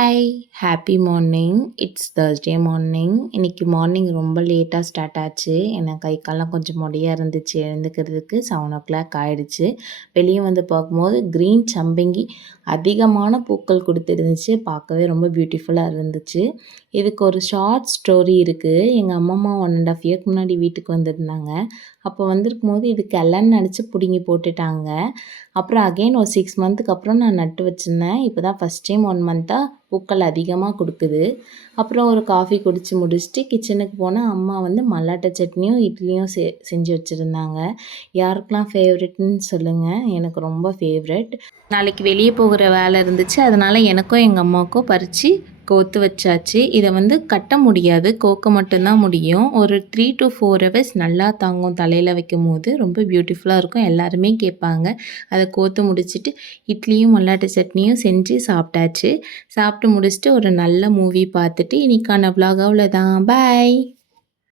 Hi! Happy morning. It's Thursday morning. இன்னைக்கு morning ரொம்ப லேட்டா ஸ்டார்ட் ஆச்சு. ஏன்னா கை கால்லாம் கொஞ்சம் மொடையா இருந்துச்சு எழுந்துக்கிறதுக்கு. 7:00 ஆயிடுச்சு. வெளிய வந்து பார்க்கும்போது கிரீன் சம்பங்கி அதிகமான பூக்கள் கொடுத்துருந்துச்சு. பார்க்கவே ரொம்ப பியூட்டிஃபுல்லா இருந்துச்சு. இதுக்கு ஒரு ஷார்ட் ஸ்டோரி இருக்கு. எங்க அம்மம்மா 1 1/2 இயர்க்கு முன்னாடி வீட்டுக்கு வந்திருந்தாங்க. அப்போ வந்திருக்கும்போது இது கிளன்னு நெனச்சு புடுங்கி போட்டுட்டாங்க. அப்புறம் அகைன் ஒரு 6 மந்த்துக்கு அப்புறம் நான் நட்டு வச்சிருந்தேன். இப்போ தான் ஃபர்ஸ்ட் டைம் 1 மந்த்தா பூக்கள் அதிகமாக கொடுக்குது. அப்புறம் ஒரு காஃபி குடிச்சு முடிச்சுட்டு கிச்சனுக்கு போனா அம்மா வந்து மல்லாட்டை சட்னியும், இட்லியும் செஞ்சு வச்சுருந்தாங்க. யாருக்கெல்லாம் ஃபேவரெட்ன்னு சொல்லுங்க. எனக்கு ரொம்ப ஃபேவரெட். நாளைக்கு வெளியே போகிற வேலை இருந்துச்சு. அதனால எனக்கும் எங்கள் அம்மாவுக்கும் பறித்து கோத்து வச்சாச்சு. இதை வந்து கட்ட முடியாது, கோக்க மட்டும்தான் முடியும். ஒரு 3 to 4 ஹவர்ஸ் நல்லா தாங்கும். தலையில் வைக்கும் போது ரொம்ப பியூட்டிஃபுல்லாக இருக்கும். எல்லாருமே கேட்பாங்க. அதை கோத்து முடிச்சுட்டு இட்லியும் மல்லாட்டை சட்னியும் செஞ்சு சாப்பிட்டாச்சு. சாப்பிட்டு முடிச்சுட்டு ஒரு நல்ல மூவி பார்த்துட்டு இன்றைக்கான vlog அவ்வளோதான். பாய்.